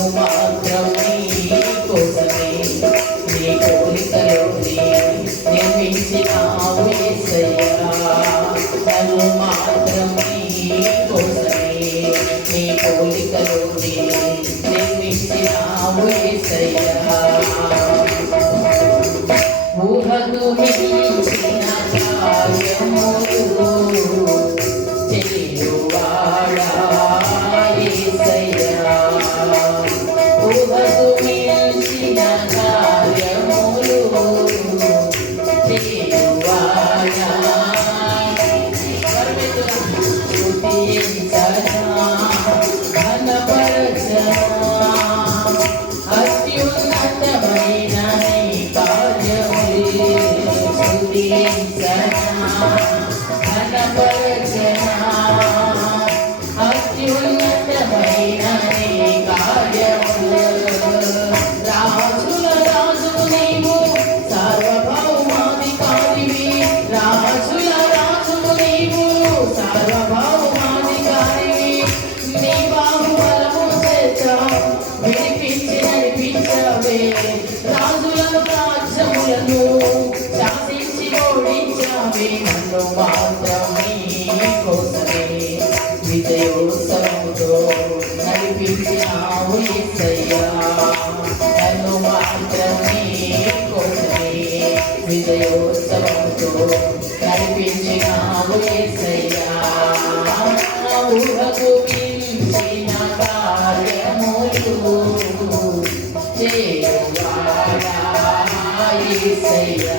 Come on, come. కోసమే నన్ను మాత్రమే కోసమే విజయోత్సవంతో నడిపించినావు ఎస్సయ్యా నన్ను మాత్రమే కోసమే విజయోత్సవంతో నడిపించినావు ఎస్సయ్యా ఊహకు మించిన కార్యములు చేయవాడా ఎస్సయ్యా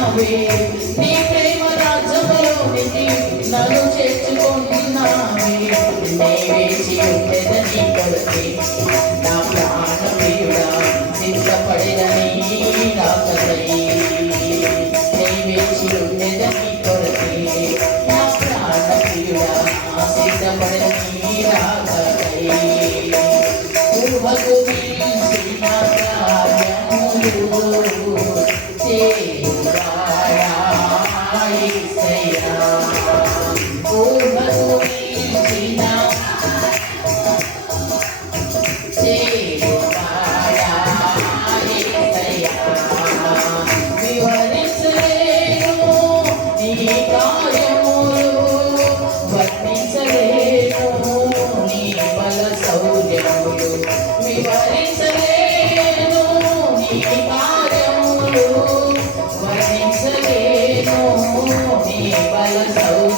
చేర్చుకున్నావే నీ ప్రేమ రాజ్యంలో నన్ను చేర్చుకుంటున్నావే నేనే చేద్దనీ Hello.